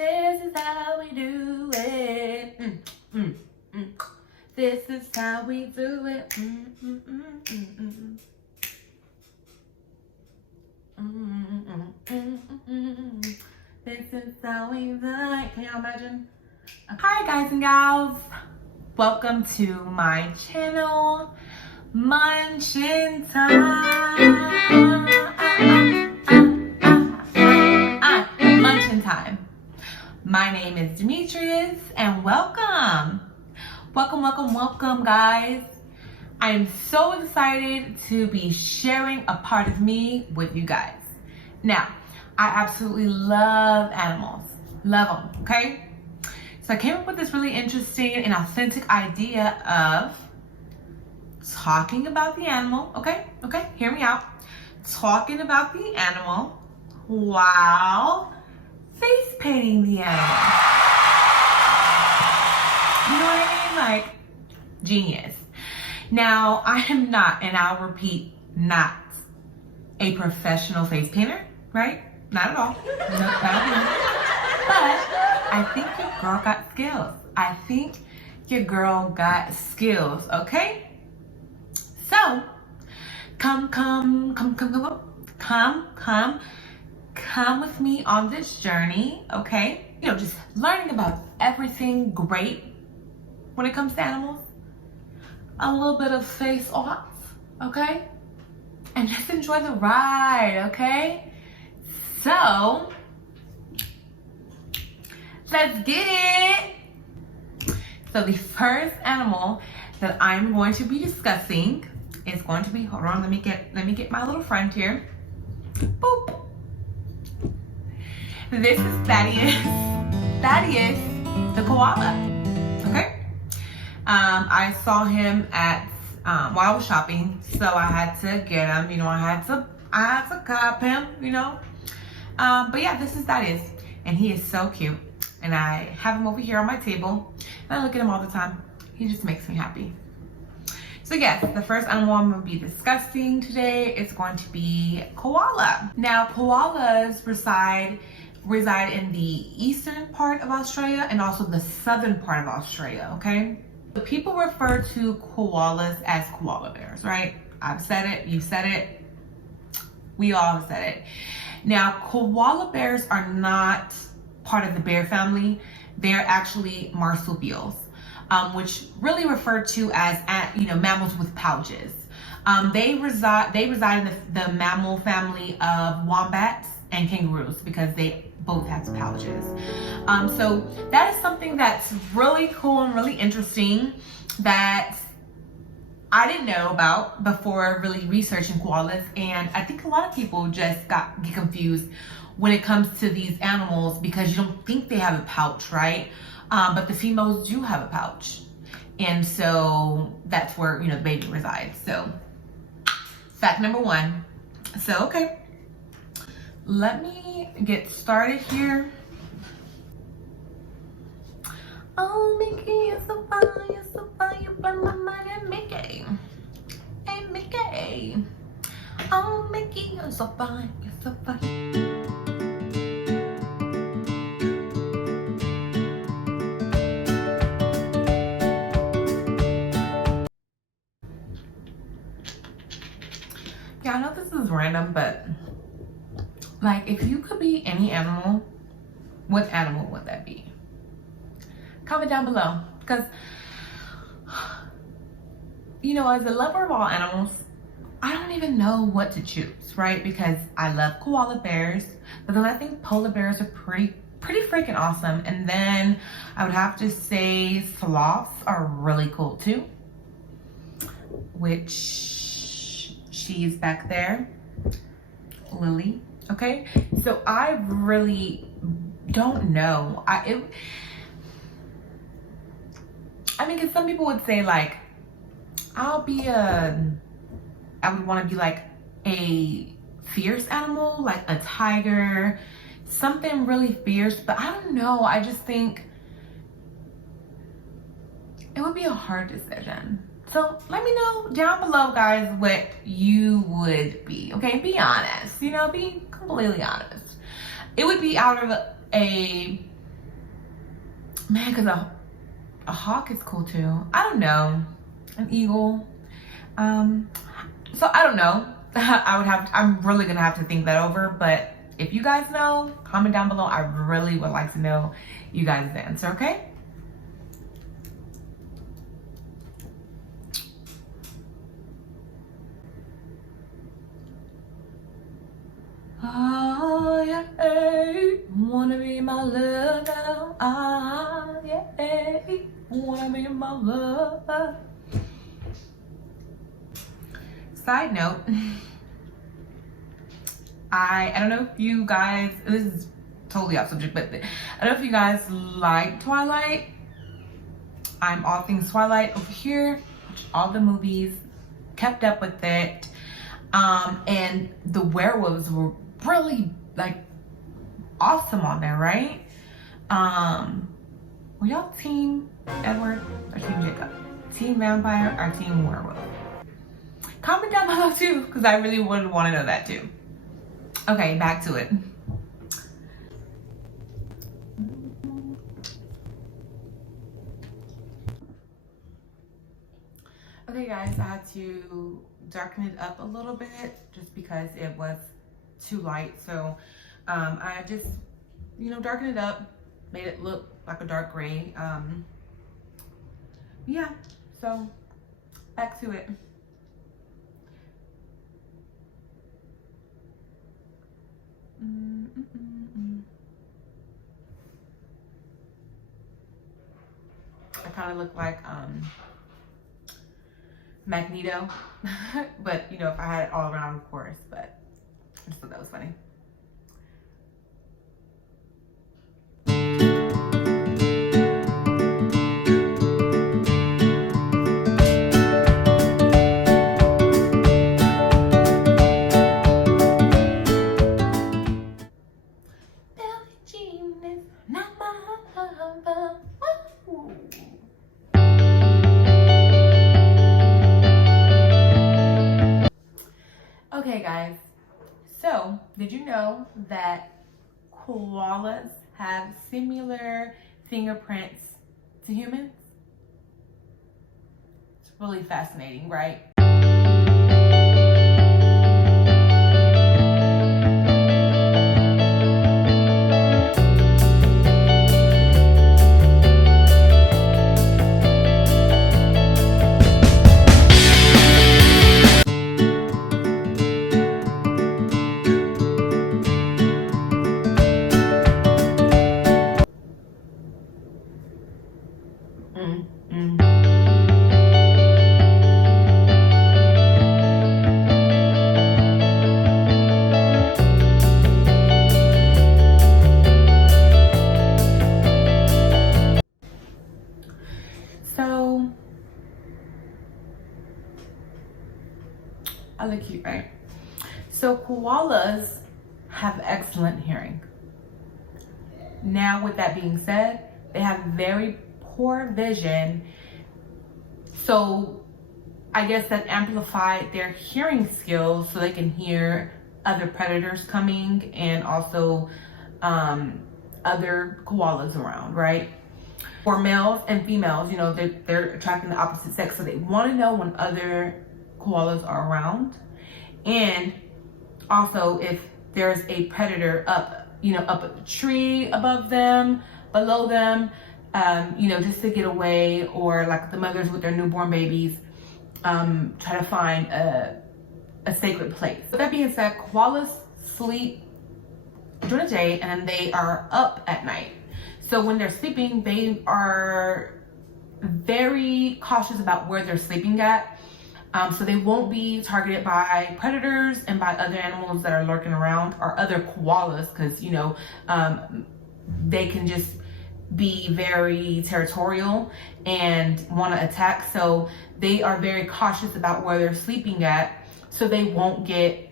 This is how we do it. This is how we do it. This is how we do it. Can y'all imagine? Hi guys and gals. Welcome to my channel, Munchin' Time. Munchin' Time. My name is Demetrius and welcome. Welcome guys. I am so excited to be sharing a part of me with you guys. Now, I absolutely love animals. Love them, okay? So I came up with this really interesting and authentic idea of talking about the animal, okay? Hear me out. Talking about the animal while face painting the animal. You know what I mean? Like, genius. Now, I am not, and I'll repeat, not a professional face painter, right? Not at all. No, not at all. But I think your girl got skills. I think your girl got skills, okay? So, come with me on this journey, okay? You know, just learning about everything great when it comes to animals. A little bit of face off, okay? And just enjoy the ride, okay? So, let's get it. So the first animal that I'm going to be discussing is going to be, hold on, let me get my little friend here. Boop. This is Thaddeus the koala, okay? I saw him at while I was shopping, so I had to get him. You know, I had to cop him. You know, but yeah, this is Thaddeus, and he is so cute. And I have him over here on my table, and I look at him all the time. He just makes me happy. So yes, the first animal I'm going to be discussing today is going to be koala. Now, koalas reside in the eastern part of Australia and also the southern part of Australia, okay? The people refer to koalas as koala bears, right? I've said it, you said it, we all have said it. Now, koala bears are not part of the bear family. They're actually marsupials, which really refer to as mammals with pouches. They reside in the mammal family of wombats and kangaroos because they both have pouches. So that is something that's really cool and really interesting that I didn't know about before really researching koalas. And I think a lot of people just get confused when it comes to these animals because you don't think they have a pouch, right? But the females do have a pouch. And so that's where, the baby resides. So fact number one. So, okay. Let me get started here. Oh, Mickey, you're so fun, you burn my mind, and Mickey. Hey, Mickey. Oh, Mickey, you're so fun, you're so fun. Yeah, I know this is random, but like, if you could be any animal, what animal would that be? Comment down below, because as a lover of all animals, I don't even know what to choose, right? Because I love koala bears, but then I think polar bears are pretty freaking awesome. And then I would have to say sloths are really cool too, which she's back there, Lily. Okay, so I really don't know. I mean, because some people would say like, I would want to be like a fierce animal, like a tiger, something really fierce. But I don't know. I just think it would be a hard decision. So let me know down below, guys, what you would be. Okay, be honest. Be completely honest. It would be out of a Man, because a hawk is cool too. I don't know. An eagle. So I don't know. I'm really gonna have to think that over, but if you guys know, comment down below. I really would like to know you guys' answer, okay? Oh yeah, wanna be my love now. Ah yeah, wanna be my love. Side note, I don't know if you guys, this is totally off subject, but I don't know if you guys like Twilight. I'm all things Twilight over here. Watched all the movies, kept up with it, and the werewolves were really like awesome on there, right? Were y'all team Edward or team Jacob? Team vampire or team werewolf? Comment down below too, because I really would want to know that too. Okay, back to it. Okay guys, I had to darken it up a little bit just because it was too light. So I just, darkened it up, made it look like a dark gray. Yeah, so back to it. I kind of look like Magneto, but if I had it all around, of course, but I just thought that was funny. Okay guys, so did you know that koalas have similar fingerprints to humans? It's really fascinating, right? So I look cute, right? So koalas have excellent hearing. Now, with that being said, they have very poor vision. So I guess that amplified their hearing skills so they can hear other predators coming and also other koalas around, right? For males and females, they're attracting the opposite sex, so they want to know when other koalas are around, and also if there's a predator up a tree above them, below them, just to get away, or like the mothers with their newborn babies, try to find a sacred place. With that being said, koalas sleep during the day and they are up at night. So when they're sleeping, they are very cautious about where they're sleeping at. So they won't be targeted by predators and by other animals that are lurking around, or other koalas, because they can just be very territorial and want to attack. So they are very cautious about where they're sleeping at, so they won't get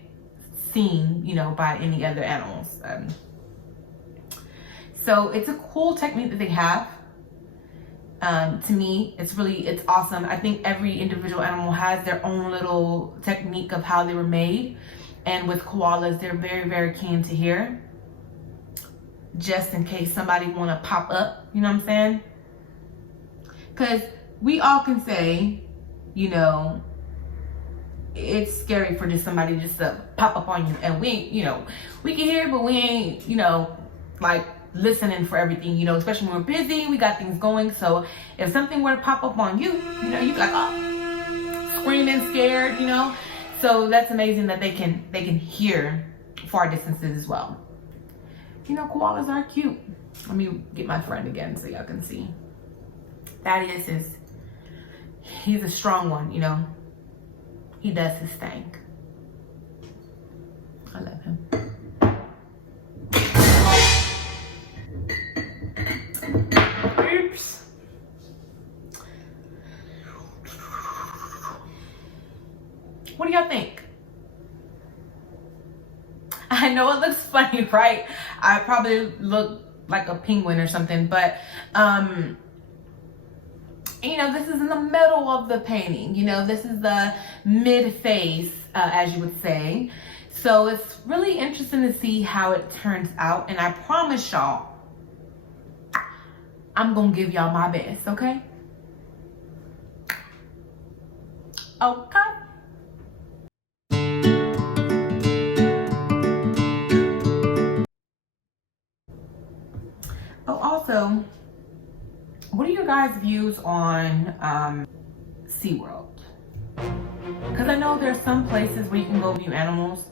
seen, by any other animals. So it's a cool technique that they have. To me, it's awesome. I think every individual animal has their own little technique of how they were made. And with koalas, they're very, very keen to hear, just in case somebody want to pop up, you know what I'm saying? Because we all can say, you know, it's scary for just somebody just to pop up on you, and we ain't, you know, we can hear it, but we ain't, you know, like listening for everything, you know, especially when we're busy, we got things going. So if something were to pop up on you, you know, you'd be like, oh, screaming, scared, you know. So that's amazing that they can hear far distances as well. You know, koalas are cute. Let me get my friend again so y'all can see. Thaddeus he's a strong one, you know. He does his thing. I love him. Oops. What do y'all think? I know it looks funny, right? I probably look like a penguin or something, but you know, this is in the middle of the painting. You know, this is the mid-face, as you would say. So it's really interesting to see how it turns out. And I promise y'all, I'm gonna give y'all my best, okay? Okay. Oh, also, what are your guys' views on SeaWorld? Because I know there's some places where you can go view animals,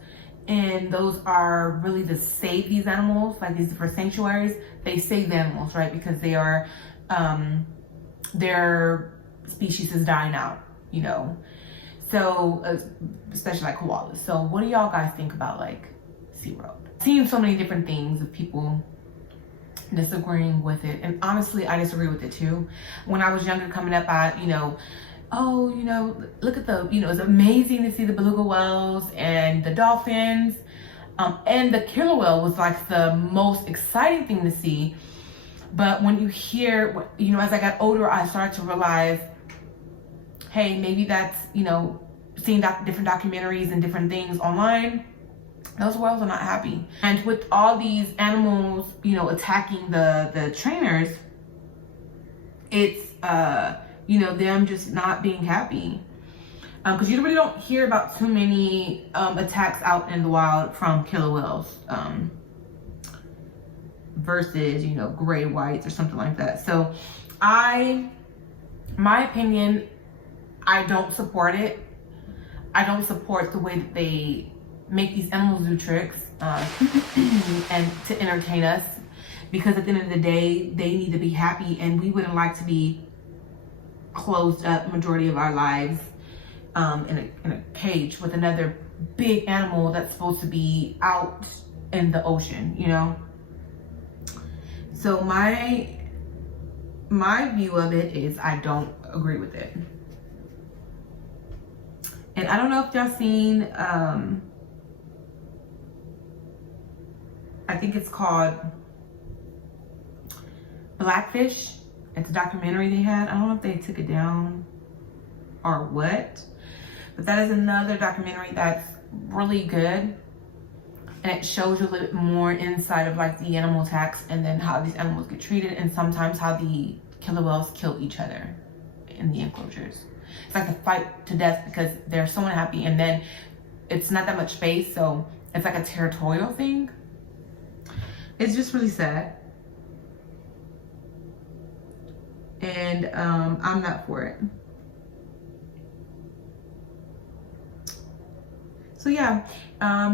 and those are really to save these animals, like these for sanctuaries. They save the animals, right? Because they are, their species is dying out, you know. So, especially like koalas. So what do y'all guys think about like SeaWorld? I've seen so many different things of people disagreeing with it, and honestly I disagree with it too. When I was younger, coming up, I, you know, oh, you know, look at the, you know, it's amazing to see the beluga whales and the dolphins, and the killer whale was like the most exciting thing to see. But when you hear, you know, as I got older, I started to realize, hey, maybe that's, you know, seeing different documentaries and different things online, those whales are not happy. And with all these animals, you know, attacking the trainers, it's, you know, them just not being happy. Because you really don't hear about too many attacks out in the wild from killer whales versus, you know, gray whites or something like that. So my opinion, I don't support it. I don't support the way that they make these animals do tricks and to entertain us, because at the end of the day, they need to be happy, and we wouldn't like to be closed up majority of our lives in a cage with another big animal that's supposed to be out in the ocean, you know. So my view of it is I don't agree with it. And I don't know if y'all seen I think it's called Blackfish. It's a documentary they had. I don't know if they took it down or what, but that is another documentary that's really good. And it shows you a little bit more inside of like the animal attacks, and then how these animals get treated, and sometimes how the killer whales kill each other in the enclosures. It's like a fight to death because they're so unhappy, and then it's not that much space, so it's like a territorial thing. It's just really sad. And I'm not for it. So yeah,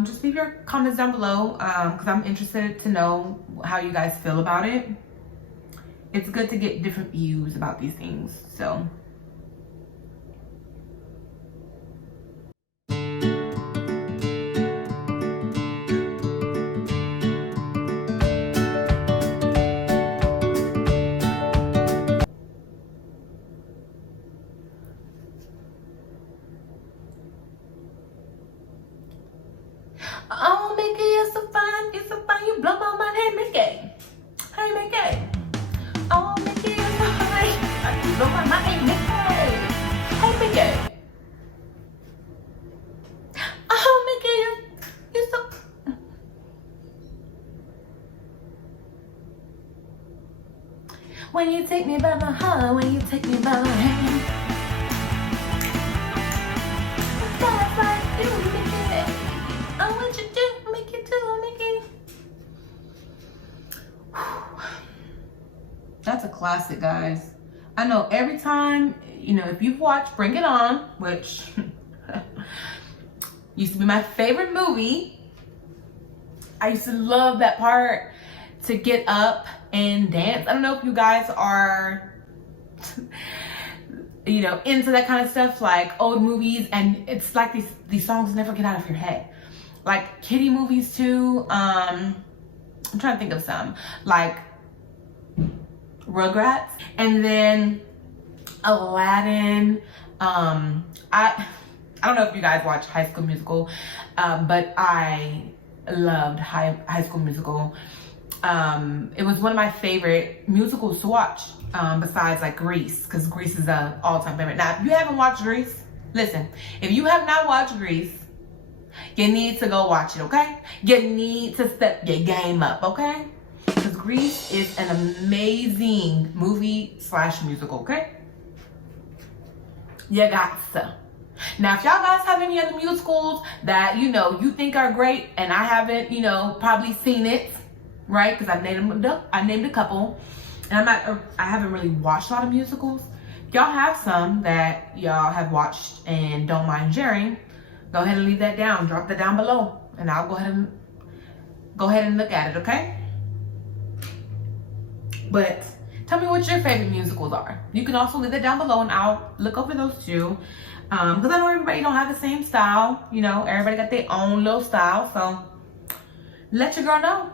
just leave your comments down below, because I'm interested to know how you guys feel about it. It's good to get different views about these things, so. Oh, Mickey, you're so fine, you blow my mind. Hey, Mickey. Hey, Mickey. Oh, Mickey, you're so fine, you blow my mind. Hey, Mickey. When you take me by my heart, when you take me by my hand. That's like you, Mickey. I want you to make it too, Mickey. That's a classic, guys. I know every time, you know, if you've watched Bring It On, which used to be my favorite movie. I used to love that part to get up and dance. I don't know if you guys are, you know, into that kind of stuff, like old movies, and it's like these songs never get out of your head. Like kiddie movies too. I'm trying to think of some, like Rugrats, and then Aladdin. I don't know if you guys watch High School Musical, but I loved High School Musical. It was one of my favorite musicals to watch, besides like Grease, because Grease is an all-time favorite. Now, if you haven't watched Grease, listen, if you have not watched Grease, you need to go watch it, okay? You need to step your game up, okay? Because Grease is an amazing movie / musical, okay? You got to. Now, if y'all guys have any other musicals that, you know, you think are great and I haven't, you know, probably seen it, right? Because I named a couple, and I haven't really watched a lot of musicals. If y'all have some that y'all have watched and don't mind sharing, go ahead and leave that down. Drop that down below, and I'll go ahead and look at it, okay? But tell me what your favorite musicals are. You can also leave that down below, and I'll look over those too. Because I know everybody don't have the same style. You know, everybody got their own little style. So let your girl know.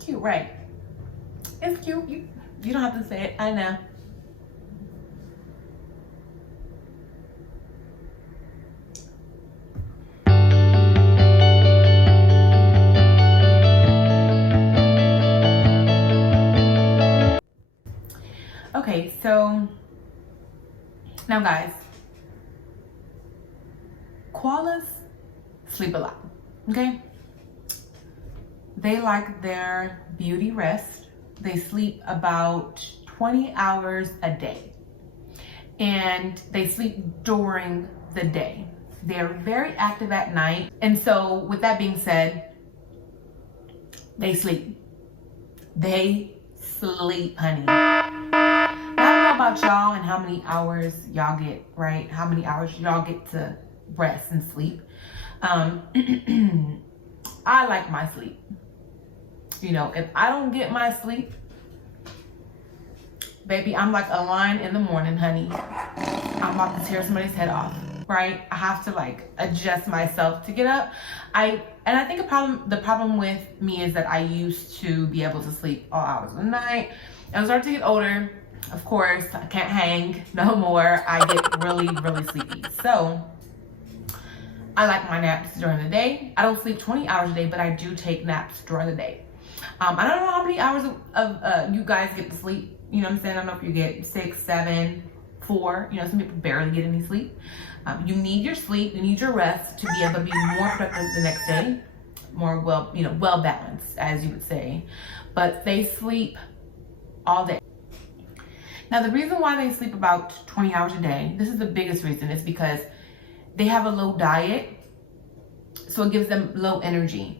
Cute, right? It's cute. You don't have to say it. I know. Okay, so now guys, koalas sleep a lot, okay? They like their beauty rest. They sleep about 20 hours a day, and they sleep during the day. They're very active at night. And so with that being said, they sleep. They sleep, honey. Now, I don't know about y'all and how many hours y'all get, right? How many hours y'all get to rest and sleep. I like my sleep. You know, if I don't get my sleep, baby, I'm like a lion in the morning, honey. I'm about to tear somebody's head off, right? I have to like adjust myself to get up. I think the problem with me is that I used to be able to sleep all hours of the night. As I start to get older, of course, I can't hang no more. I get really, really sleepy. So I like my naps during the day. I don't sleep 20 hours a day, but I do take naps during the day. I don't know how many hours of you guys get to sleep. You know what I'm saying? I don't know if you get 6, 7, 4. You know, some people barely get any sleep. You need your sleep. You need your rest to be able to be more productive the next day. More well balanced, as you would say. But they sleep all day. Now, the reason why they sleep about 20 hours a day, this is the biggest reason, is because they have a low diet, so it gives them low energy.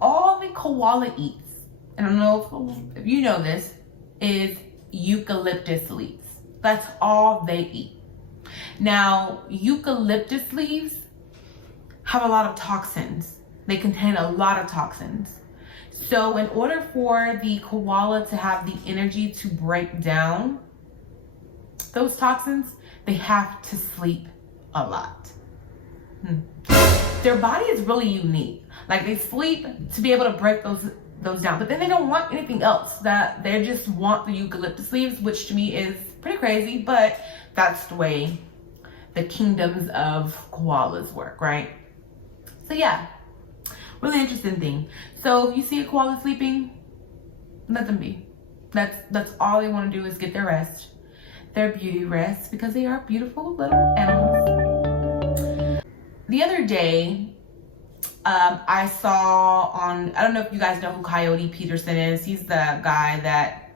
All the koala eats, and I don't know if you know this, is eucalyptus leaves. That's all they eat. Now, eucalyptus leaves have a lot of toxins. They contain a lot of toxins. So in order for the koala to have the energy to break down those toxins, they have to sleep a lot. Their body is really unique. Like, they sleep to be able to break those down, but then they don't want anything else. That they just want the eucalyptus leaves, which to me is pretty crazy, but that's the way the kingdoms of koalas work, right? So yeah, really interesting thing. So if you see a koala sleeping, let them be. That's all they want to do, is get their rest, their beauty rest, because they are beautiful little animals. The other day, I saw on, I don't know if you guys know who Coyote Peterson is. He's the guy that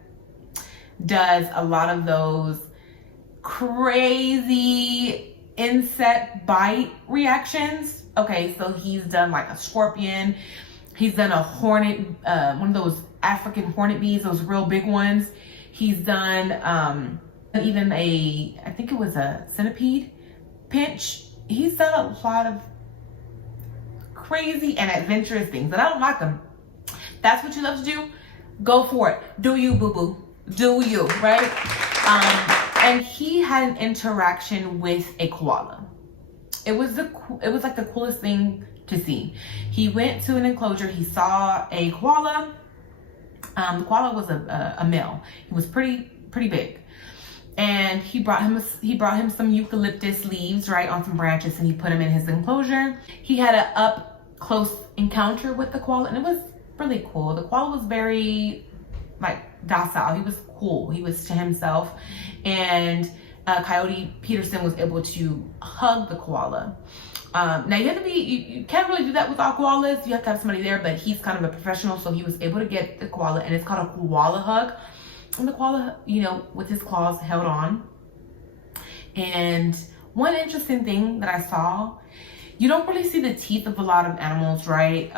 does a lot of those crazy insect bite reactions. Okay, so he's done like a scorpion. He's done a hornet, one of those African hornet bees, those real big ones. He's done even I think it was a centipede pinch. He's done a lot of crazy and adventurous things, and I don't like them. That's what you love to do, go for it. Do you, boo-boo. Do you, right? And he had an interaction with a koala. It was like the coolest thing to see. He went to an enclosure. He saw a koala. The koala was a male. He was pretty big, and he brought him some eucalyptus leaves, right, on some branches, and he put him in his enclosure. He had an up close encounter with the koala, and it was really cool. The koala was very like docile. He was cool. He was to himself, and Coyote Peterson was able to hug the koala. Now you can't really do that with all koalas. You have to have somebody there, but he's kind of a professional, so he was able to get the koala, and it's called a koala hug. And the koala, you know, with his claws held on. And one interesting thing that I saw, you don't really see the teeth of a lot of animals, right?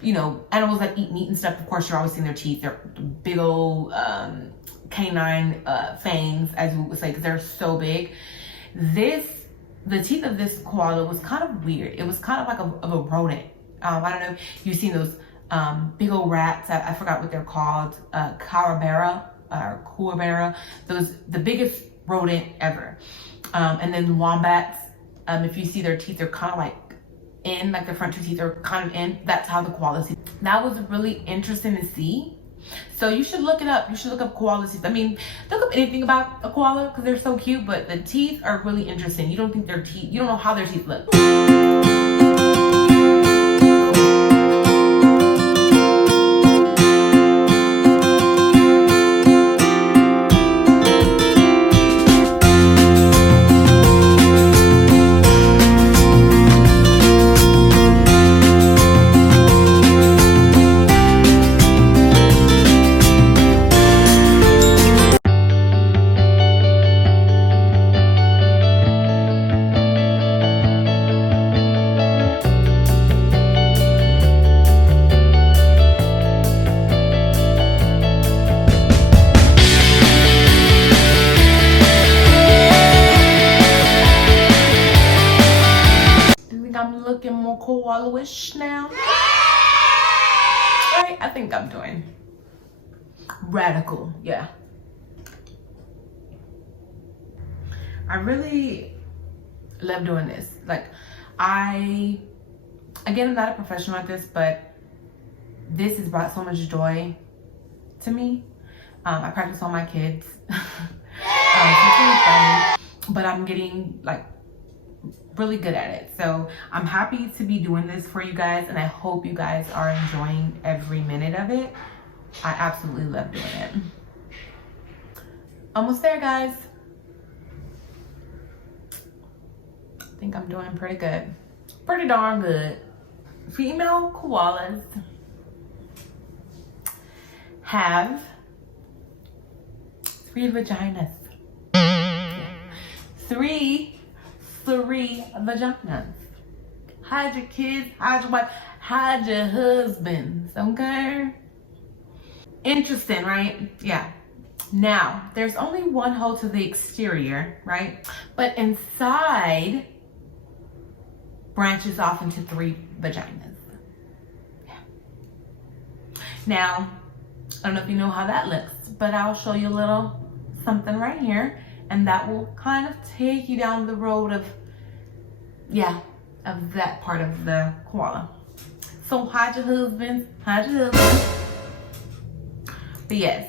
You know, animals that eat meat and stuff, of course, you're always seeing their teeth. They're big old canine fangs, as we would say, because they're so big. The teeth of this koala was kind of weird. It was kind of like a rodent. I don't know if you've seen those big old rats. I forgot what they're called. Kawabera or Kooabera. Those, the biggest rodent ever. And then wombats. If you see their teeth, they're kind of like in, like the front two teeth are kind of in. That's how the koala teeth. That was really interesting to see. So you should look it up. You should look up koala teeth. I mean, look up anything about a koala because they're so cute, but the teeth are really interesting. You don't think their teeth, you don't know how their teeth look. I'm looking more koala-ish now. Right? I think I'm doing radical, yeah. I really love doing this. Like, again, I'm not a professional at this, but this has brought so much joy to me. I practice on my kids. It's really fun, but I'm getting like really good at it. So I'm happy to be doing this for you guys, and I hope you guys are enjoying every minute of it. I absolutely love doing it. Almost there, guys. I think I'm doing pretty good. Pretty darn good. Female koalas have 3 vaginas. Three vaginas. Hide your kids, hide your wife, hide your husbands, okay? Interesting, right? Yeah. Now, there's only one hole to the exterior, right? But inside branches off into 3 vaginas. Yeah. Now, I don't know if you know how that looks, but I'll show you a little something right here, and that will kind of take you down the road of, yeah, of that part of the koala. So hide your husbands, hide your husbands. But yes,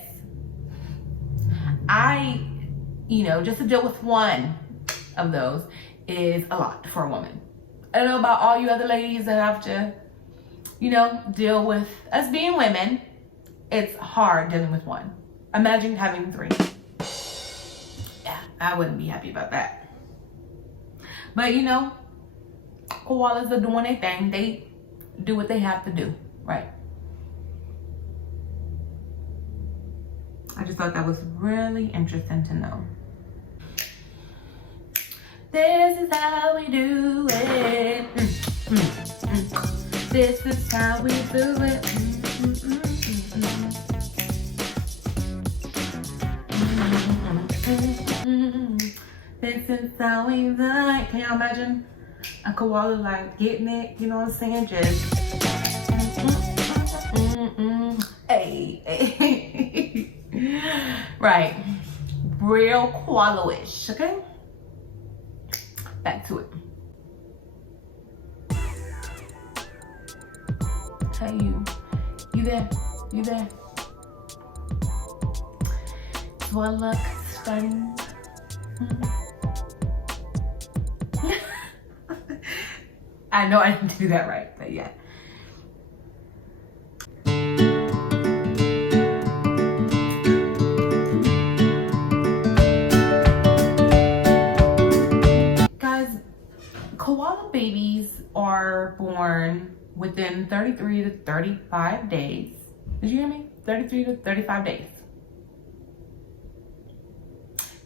just to deal with one of those is a lot for a woman. I don't know about all you other ladies that have to, deal with us being women. It's hard dealing with one. Imagine having 3. Yeah, I wouldn't be happy about that. But koalas are doing their thing. They do what they have to do, right? I just thought that was really interesting to know. This is how we do it. This is how we do it. This is how we do it. Can y'all imagine a koala like getting it? You know what I'm saying? Just hey. Right. Real koala-ish, okay? Back to it. Hey, you there? You there? Do I look stunning? I know I didn't do that right, but yeah. Guys, koala babies are born within 33 to 35 days. Did you hear me? 33 to 35 days.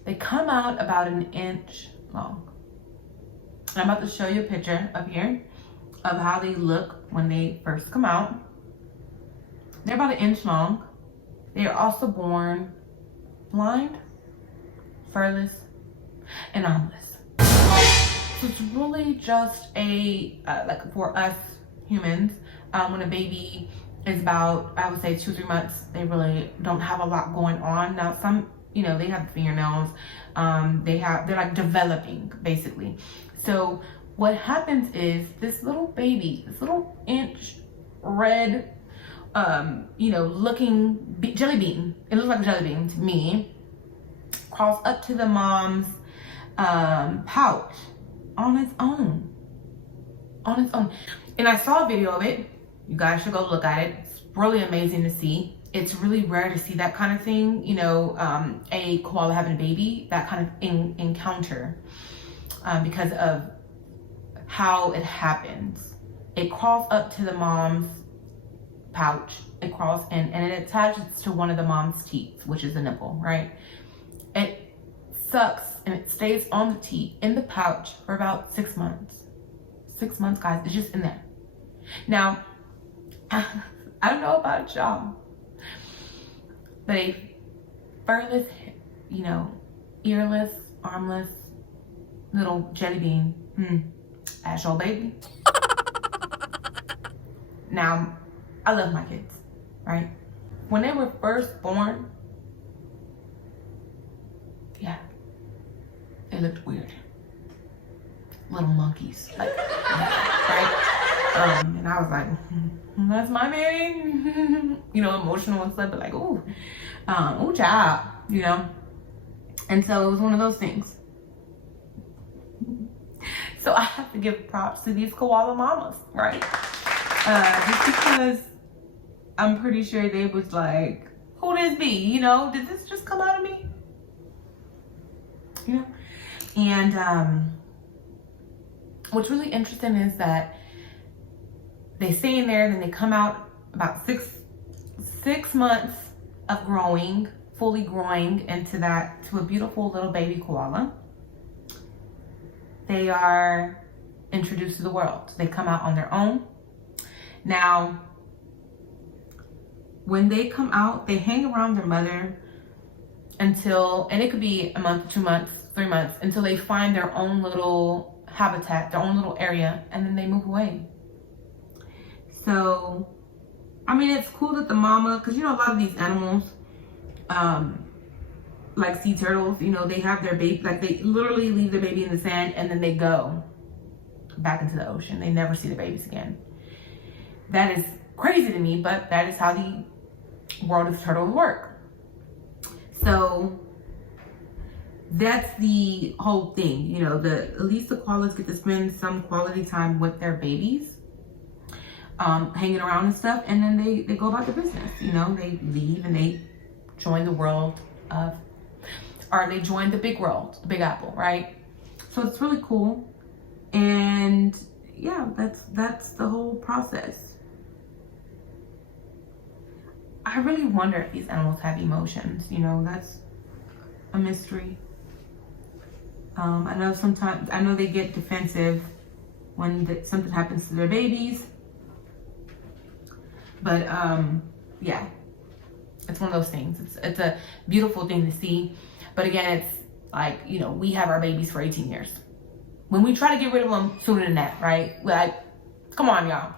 They come out about 1 inch long. I'm about to show you a picture up here of how they look when they first come out. They're about 1 inch long. They are also born blind, furless, and armless. So it's really just like for us humans, when a baby is about, I would say 2-3 months, they really don't have a lot going on. Now some, they have fingernails, they're like developing basically. So what happens is this little baby, this little inch red, looking jelly bean, it looks like a jelly bean to me, crawls up to the mom's pouch on its own. And I saw a video of it. You guys should go look at it. It's really amazing to see. It's really rare to see that kind of thing, a koala having a baby, that kind of encounter, because of how it happens. It crawls up to the mom's pouch. It crawls in and it attaches to one of the mom's teeth, which is the nipple, right? It sucks and it stays on the teeth in the pouch for about 6 months. 6 months, guys. It's just in there. Now, I don't know about y'all, but a furless, earless, armless little jelly bean, that's your baby. Now, I love my kids, right? When they were first born, yeah, they looked weird. Little monkeys, like, right? And I was like, that's my baby. Emotional and stuff, but like, ooh, child, And so it was one of those things. So I have to give props to these koala mamas, right? Just because I'm pretty sure they was like, who this be? Did this just come out of me? And what's really interesting is that they stay in there, then they come out about six months of growing, fully growing to a beautiful little baby koala. They are introduced to the world. They come out on their own. Now, when they come out, they hang around their mother until, and it could be a month, 2 months, 3 months, until they find their own little habitat, their own little area, and then they move away. So I mean, it's cool that the mama, because you know, a lot of these animals, like sea turtles, you know, they have their baby, like they literally leave their baby in the sand and then they go back into the ocean. They never see the babies again. That is crazy to me, but that is how the world of turtles work. So that's the whole thing, you know, at least the koalas get to spend some quality time with their babies, hanging around and stuff, and then they go about their business, you know, they leave and they join the world of, or they join the big world, the big apple, right? So it's really cool. And yeah, that's the whole process. I really wonder if these animals have emotions, you know, that's a mystery. I know sometimes, I know they get defensive when something happens to their babies, but yeah, it's one of those things. It's a beautiful thing to see, but again, it's like, you know, we have our babies for 18 years. When we try to get rid of them sooner than that, right? We're like, come on, y'all.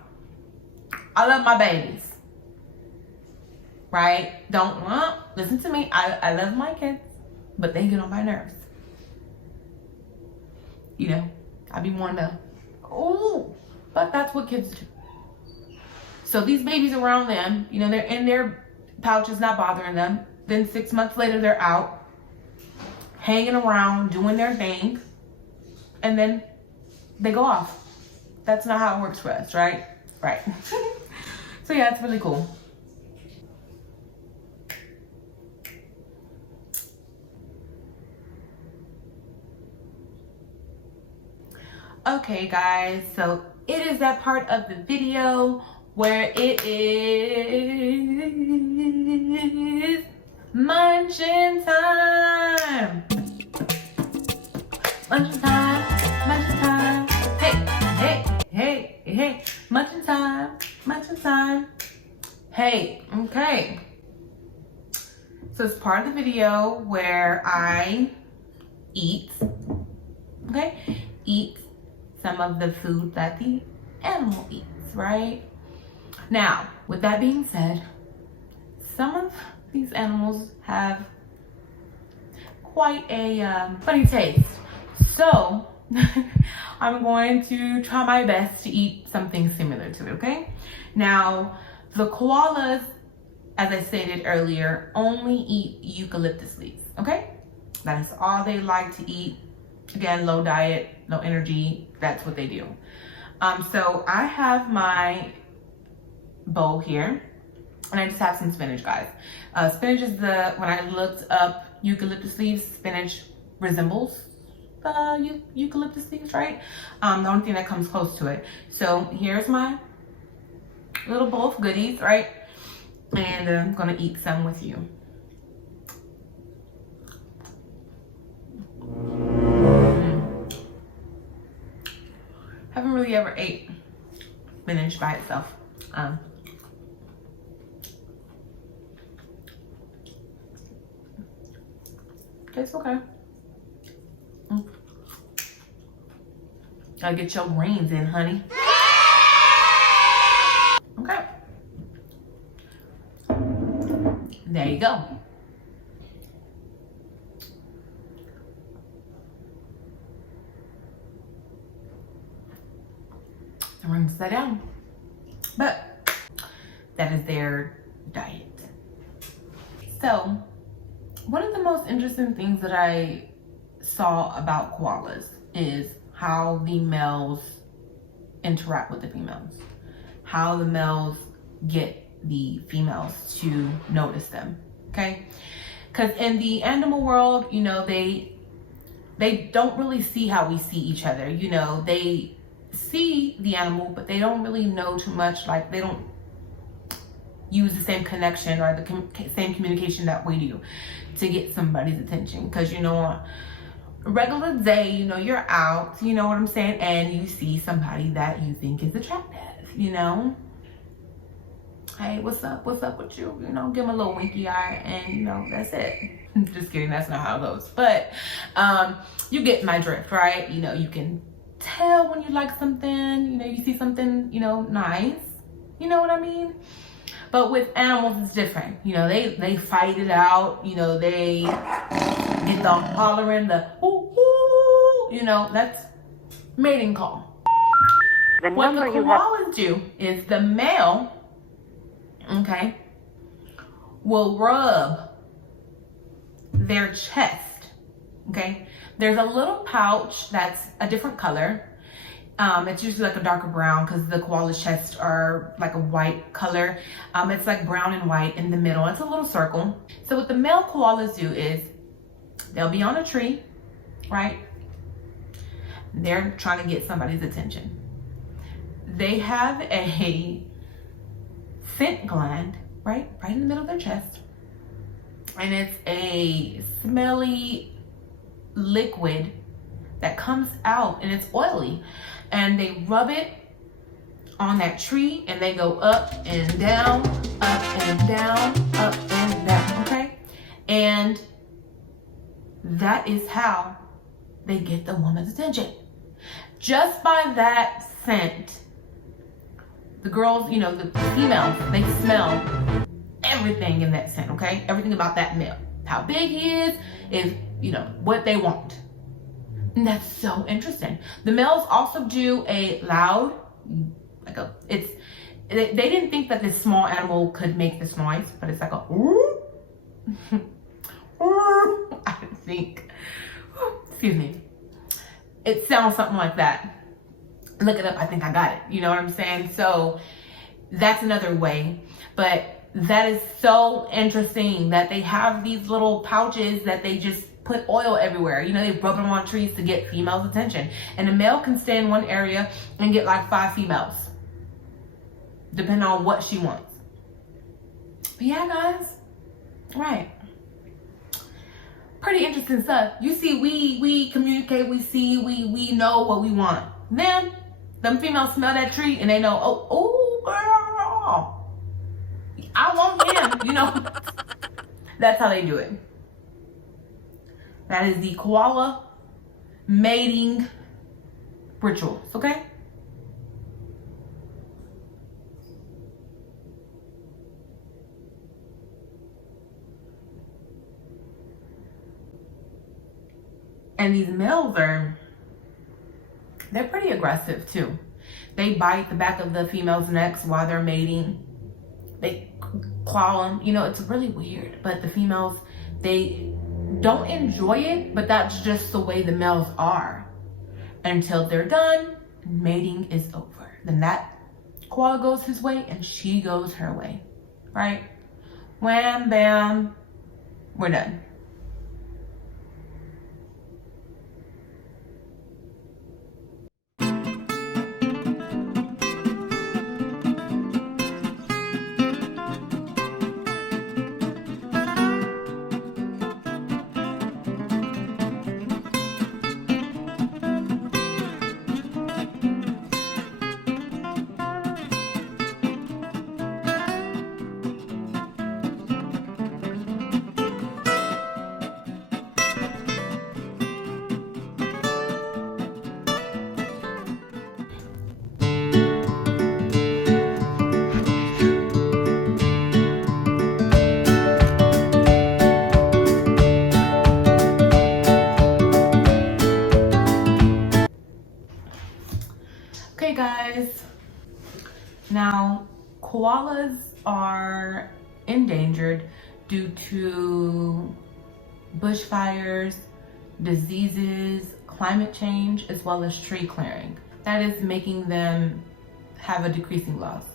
I love my babies, right? Don't listen to me. I love my kids, but they get on my nerves. You know, I be wanting to, oh, but that's what kids do. So these babies around them, you know, they're in their pouches, not bothering them. Then 6 months later, they're out, hanging around, doing their thing, and then they go off. That's not how it works for us, right? Right. So yeah, it's really cool. Okay guys, so it is that part of the video where it is munching time. Munching time, munching time. Hey, hey, hey, hey, munching time, munching time. Hey, okay. So it's part of the video where I eat, okay? Eat some of the food that the animal eats, right? Now, with that being said, some of these animals have quite a funny taste. So, I'm going to try my best to eat something similar to it, okay? Now, the koalas, as I stated earlier, only eat eucalyptus leaves, okay? That is all they like to eat. Again, low diet, no energy, that's what they do. So I have my bowl here, and I just have some spinach, guys. Spinach is when I looked up eucalyptus leaves, spinach resembles eucalyptus leaves, right? The only thing that comes close to it. So here's my little bowl of goodies, right? And I'm gonna eat some with you. Haven't really ever ate spinach by itself. Tastes okay. Gotta get your greens in, honey. Okay. There you go. I'm gonna sit down. But that is their diet. So, one of the most interesting things that I saw about koalas is how the males interact with the females. How the males get the females to notice them, okay? Because in the animal world, you know, they don't really see how we see each other. You know, they see the animal, but they don't really know too much. Like, they don't use the same connection or the same communication that we do to get somebody's attention. Because, you know, on a regular day, you know, you're out, you know what I'm saying, and you see somebody that you think is attractive, you know. Hey, what's up with you? You know, give them a little winky eye, and you know, that's it. Just kidding, that's not how it goes. But you get my drift, right? You know, you can tell when you like something, you know, you see something, you know, nice, you know what I mean? But with animals, it's different. You know, they fight it out. You know, they get the hollering, the whoo whoo. You know, that's mating call. What the koalas do is the male, okay, will rub their chest. Okay, there's a little pouch that's a different color. It's usually like a darker brown because the koala's chests are like a white color. It's like brown and white in the middle. It's a little circle. So what the male koalas do is they'll be on a tree, right? They're trying to get somebody's attention. They have a scent gland, right in the middle of their chest. And it's a smelly liquid that comes out, and it's oily, and they rub it on that tree, and they go up and down, up and down, up and down, okay? And that is how they get the woman's attention. Just by that scent, the girls, you know, the females, they smell everything in that scent, okay? Everything about that male. How big he is, you know, what they want. And that's so interesting. The males also do a loud, they didn't think that this small animal could make this noise, but it's like a I think, excuse me. It sounds something like that. Look it up, I think I got it. You know what I'm saying? So that's another way. But that is so interesting that they have these little pouches that they just put oil everywhere. You know, they rub them on trees to get females' attention. And a male can stay in one area and get like 5 females, depending on what she wants. But yeah, guys, right. Pretty interesting stuff. You see, we communicate, we see, we know what we want. Then, them females smell that tree and they know, oh, girl, I want him, you know. That's how they do it. That is the koala mating rituals, okay? And these males they're pretty aggressive too. They bite the back of the female's necks while they're mating. They claw them. You know, it's really weird. But the females, they don't enjoy it, but that's just the way the males are. Until they're done, mating is over. Then that koala goes his way and she goes her way. Right? Wham, bam, we're done. Okay guys, now koalas are endangered due to bushfires, diseases, climate change, as well as tree clearing. That is making them have a decreasing loss,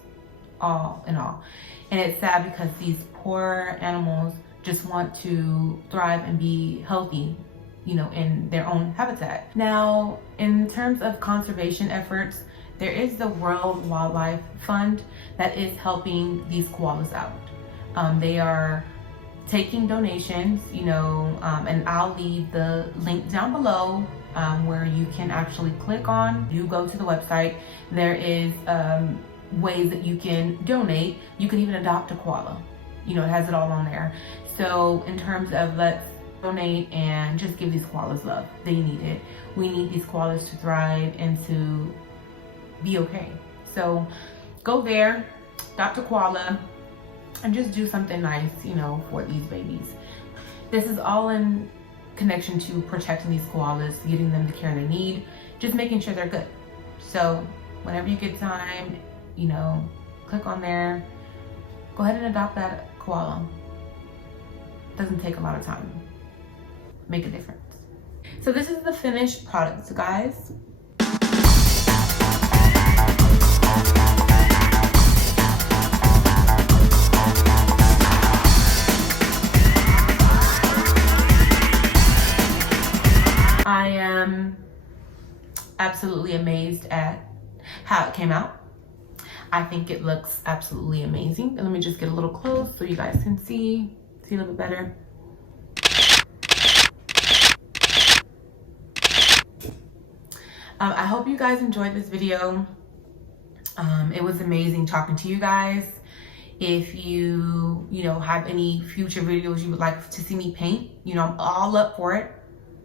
all in all. And it's sad because these poor animals just want to thrive and be healthy, you know, in their own habitat. Now, in terms of conservation efforts, there is the World Wildlife Fund that is helping these koalas out. They are taking donations, you know, and I'll leave the link down below where you can actually click on. You go to the website. There is ways that you can donate. You can even adopt a koala. You know, it has it all on there. So in terms of let's donate and just give these koalas love. They need it. We need these koalas to thrive and to be okay. So go there, Dr. Koala, and just do something nice, you know, for these babies. This is all in connection to protecting these koalas, getting them the care they need, just making sure they're good. So whenever you get time, you know, click on there, go ahead and adopt that koala. Doesn't take a lot of time. Make a difference. So this is the finished product, so guys. I am absolutely amazed at how it came out. I think it looks absolutely amazing. And let me just get a little close so you guys can see a little bit better. I hope you guys enjoyed this video. It was amazing talking to you guys. If you know, have any future videos you would like to see me paint, you know, I'm all up for it.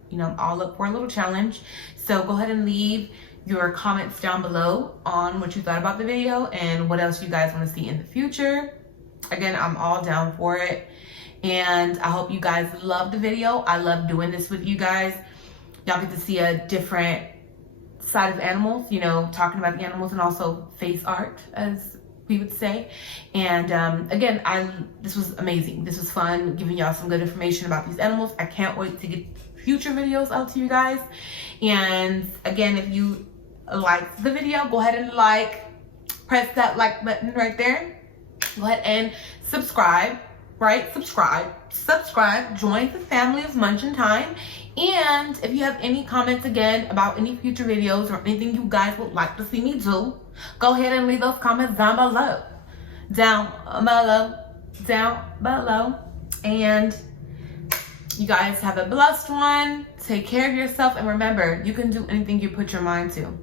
You know, I'm all up for a little challenge. So go ahead and leave your comments down below on what you thought about the video and what else you guys want to see in the future. Again, I'm all down for it. And I hope you guys love the video. I love doing this with you guys. Y'all get to see a different side of animals, you know, talking about the animals, and also face art, as we would say. And again, this was amazing. This was fun, giving y'all some good information about these animals. I can't wait to get future videos out to you guys. And again, if you liked the video, go ahead and press that like button right there. Go ahead and subscribe, right? Subscribe, join the family of Munchin Time. And if you have any comments again about any future videos or anything you guys would like to see me do, go ahead and leave those comments down below. Down below. And you guys have a blessed one. Take care of yourself. And remember, you can do anything you put your mind to.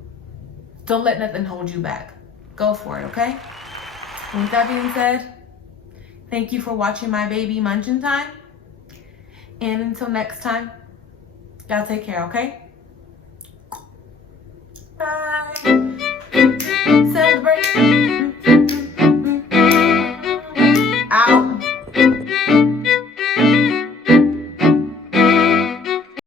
Don't let nothing hold you back. Go for it, okay? And with that being said, thank you for watching my baby Munchin Time. And until next time, y'all take care, okay? Bye.